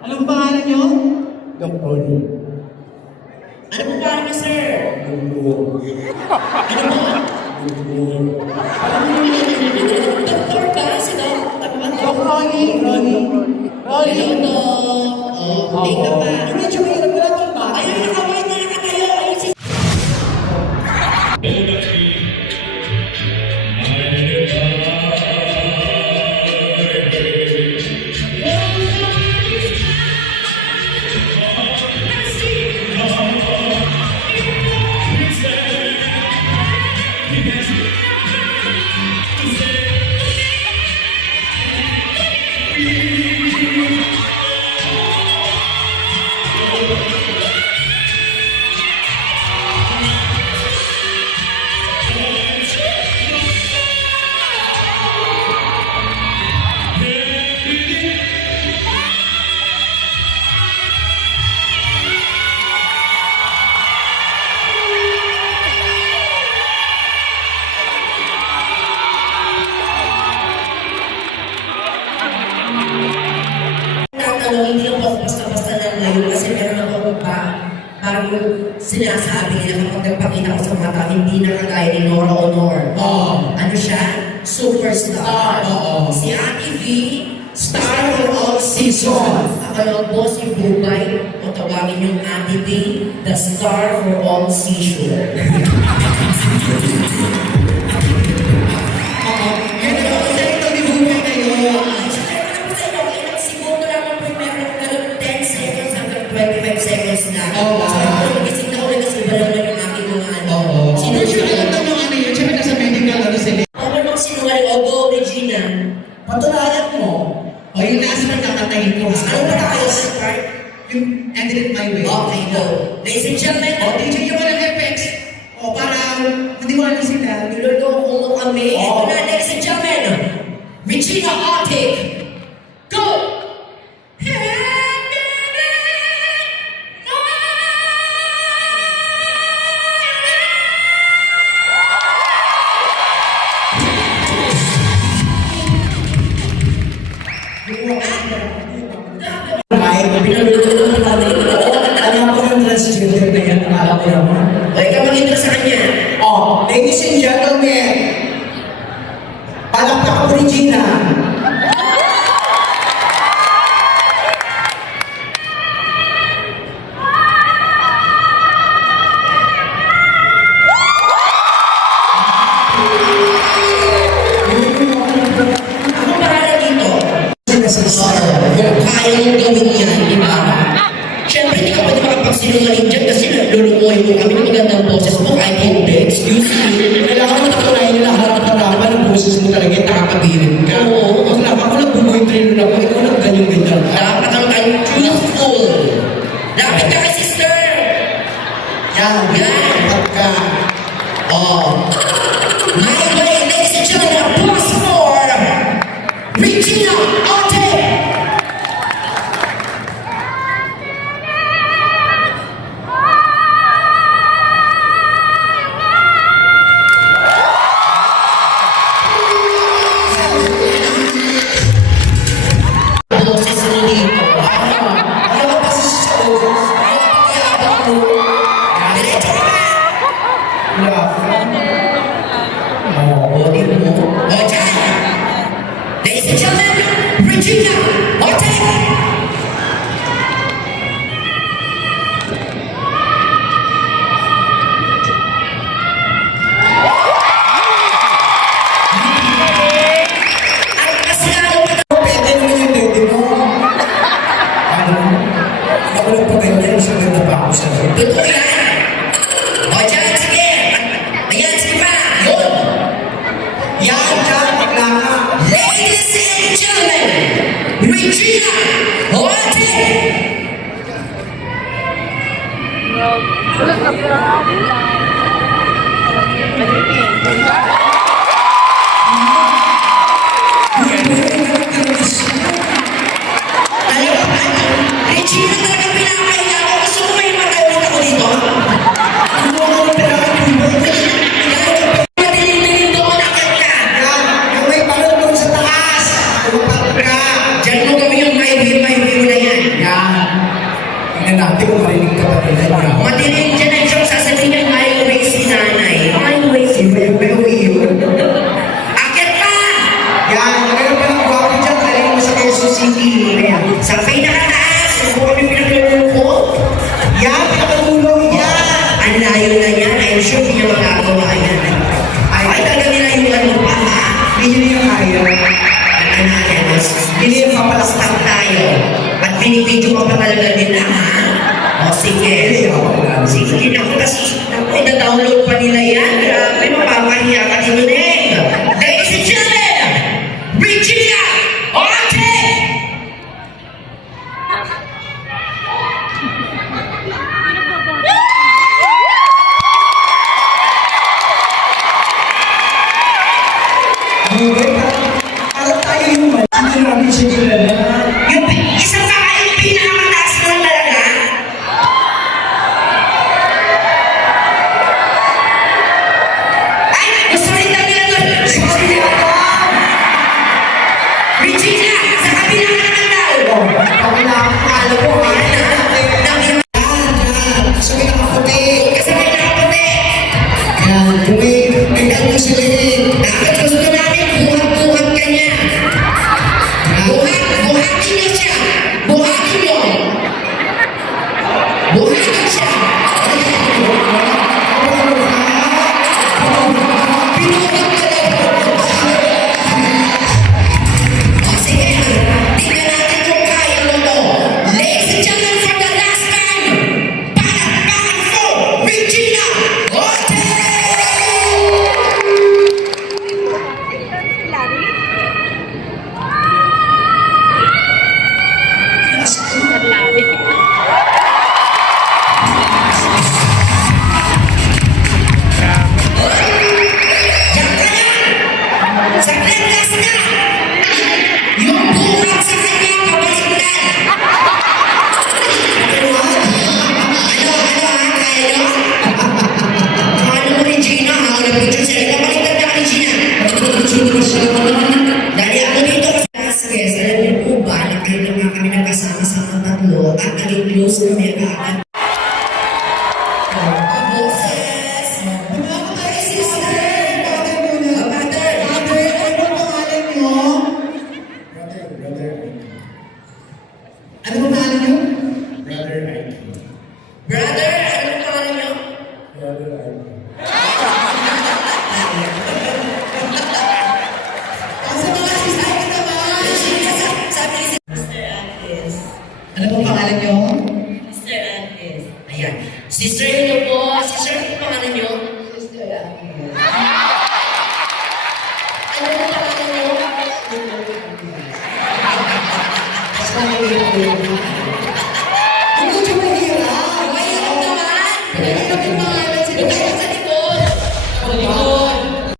Anong pangalan nyo? Doktor. Ano po pangalan niyo, sir? Ano po? Doktor ka? Si Doc Ronnie. Ayun, data pa. Medyo mahirap na ito ba? Ayun, nakawait na lang kayo. Ayun si... Hindi lang po basta-basta lang ngayon kasi meron ako parang sinasabi nila kapag nagpakita ko sa mata, hindi na kagaya ni Nora Honor. Ano siya? Superstar. Si Ate V, star for all seasons. Ako lang po si Bubay, o tawagin yung Ate V, the star for all seasons. Patunayan mo. O yung last part nakatayin ko. Ano ba tayo sa part? Yung ended it my way. Okay, go. Ladies and gentlemen, O, DJ yung walang effects. O, para madiwala sila. niloloko mo kami. Ito na, ladies and gentlemen, Regina Arctic. Go! Pinalulunod mo kami. Alam ko yung transgender na yan. Alam ko naman. O, ikaw mag-intro sa kanya. Oh, ladies and gentlemen, palakpak ko Regina. Ako bahala dito. Sinasasara. Kung kaya mong gawin yan, di ba? Siyempre, hindi ka pwede makapagsinungaling dyan kasi lulukoy mo kami ng magandang boses mo kahit hindi. Excuse me. Kailangan mo nakatunayan nila lahat ng harapan ng boses mo talaga yung nakakabirin ka. Oo. Pag ako nag-boyfriend na ako, ikaw lang ganyan-ganyan. Dapat naman tayong truthful. Dapat ka kay sister. Yan. Yan. Pagka. Oh. Ngayon ba, ladies and gentlemen, applause for Regina Arte. Boses mo dito. Ano ba kasi sa boses? Diretso ka ba? Wala. Body mo. O, dyan! Ladies and gentlemen, Regina Arte! At kasalanan pa na Pwede naman yung dede mo. Ano? Ako lang pa ganyan. Mas maganda pa ako sa'yo. totoo yan! O, dyan, sige! Ayan, sige pa! Yun! Yan, dyan. Paglaka. Ladies and gentlemen, Regina Arte! Regina talaga pinapaya ako. Gusto ko may matawid ako dito. Ano ako ng pinaka-tubo? Madilim-dilim doon akit ka. Yan. Yung may balon doon sa taas. Yung pagka. Diyan mo gawin yung my way, niya magagawa yan. Ay, talaga nila yung ano pa, ha? Hindi niya kaya. Ano natin, Hindi niya stop tayo. At binibidyo ka pa talaga nila, ha? O, sige. Sige, ako kasi, ako, ida-download pa nila yan. Grabe, mapapahiya ka din yun eh. Ladies and gentlemen, Regina Orte! Parang tayo yung mali. Hindi namin siya kilala. Yung isang baka yung pinakamataas mo lang talaga. Ay, gusto rin daw nila doon. Sorry na ako. Regina, sa kabila ka naman daw. Ako na akala ko. Kasabay na kaputi. Kasabay na kaputi. Yan, may ganyan sila eh. Dapat gusto namin buhat-buhat ka niya. Buhatin niyo siya. Buhatin niyo. Buhatin siya. O sige, tingnan natin kung kaya mo to. Ladies and gentlemen, for the last time, palakpakan po, Regina Orte! Diyan ka lang! Saglit last na! Yung buhat sa kanya, kabaliktad! Ano ha? Kaya nyo? Ano mo, Regina? Ako na po dyan sa'yo. Kabaliktad na ka, Regina! Dali ako dito kasi last guest, alam niyo po ba na kayo na nga kami nagkasama-sama tatlo at naging close kami agad. Boses! Ano tayo, sister? Brother muna. Brother! Brother, ano ang pangalan niyo? Ano ang pangalan niyo? Brother, ano ang pangalan niyo? Asa mga sister ka naman? Sabi ni Sister Agnes. Ano ang pangalan niyo? Sister Agnes. Ayan. Sister niyo po. Sister, ano ang pangalan niyo? Sister Agnes. Ano ang pangalan niyo? Ang medyo mahirap. Mahirap naman. Mahirap